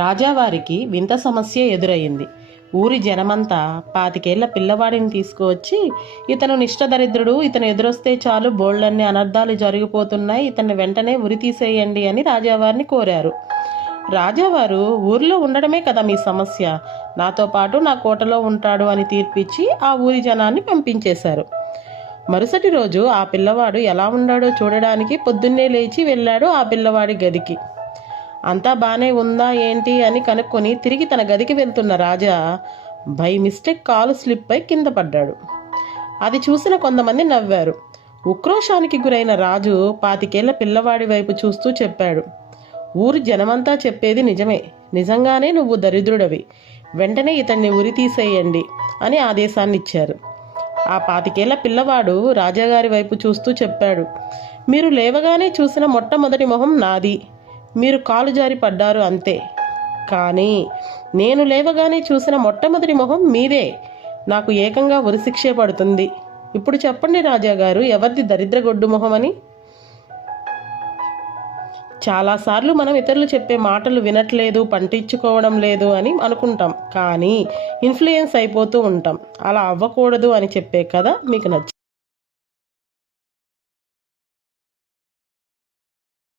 రాజావారికి వింత సమస్య ఎదురయ్యింది. ఊరి జనమంతా 25 పిల్లవాడిని తీసుకువచ్చి, ఇతను నిష్టదరిద్రుడు, ఇతను ఎదురొస్తే చాలు బోళ్ళన్ని అనర్థాలు జరిగిపోతున్నాయి, ఇతన్ని వెంటనే ఉరి తీసేయండి అని రాజావారిని కోరారు. రాజావారు, ఊరిలో ఉండడమే కదా మీ సమస్య, నాతో పాటు నా కోటలో ఉంటాడు అని తీర్పిచ్చి ఆ ఊరి జనాన్ని పంపించేశారు. మరుసటి రోజు ఆ పిల్లవాడు ఎలా ఉన్నాడో చూడడానికి పొద్దున్నే లేచి వెళ్ళాడు ఆ పిల్లవాడి గదికి. అంతా బానే ఉందా ఏంటి అని కనుక్కొని తిరిగి తన గదికి వెళ్తున్న రాజా బై మిస్టేక్ కాలు స్లిప్ అయి కింద పడ్డాడు. అది చూసిన కొంతమంది నవ్వారు. ఉక్రోషానికి గురైన రాజు 25 పిల్లవాడి వైపు చూస్తూ చెప్పాడు, ఊరు జనమంతా చెప్పేది నిజమే, నిజంగానే నువ్వు దరిద్రుడవి, వెంటనే ఇతన్ని ఉరి తీసేయండి అని ఆదేశాన్నిచ్చారు. ఆ 25 పిల్లవాడు రాజాగారి వైపు చూస్తూ చెప్పాడు, మీరు లేవగానే చూసిన మొట్టమొదటి మొహం నాది, మీరు కాలు జారి పడ్డారు అంతే, కానీ నేను లేవగానే చూసిన మొట్టమొదటి మొహం మీదే, నాకు ఏకంగా ఉరిశిక్షే పడుతుంది. ఇప్పుడు చెప్పండి రాజాగారు, ఎవరిది దరిద్ర గొడ్డు మొహం అని. చాలాసార్లు మనం ఇతరులు చెప్పే మాటలు వినట్లేదు, పట్టించుకోవడం లేదు అని అనుకుంటాం, కానీ ఇన్ఫ్లుయెన్స్ అయిపోతూ ఉంటాం. అలా అవ్వకూడదు అని చెప్పే కథ మీకు నచ్చింది.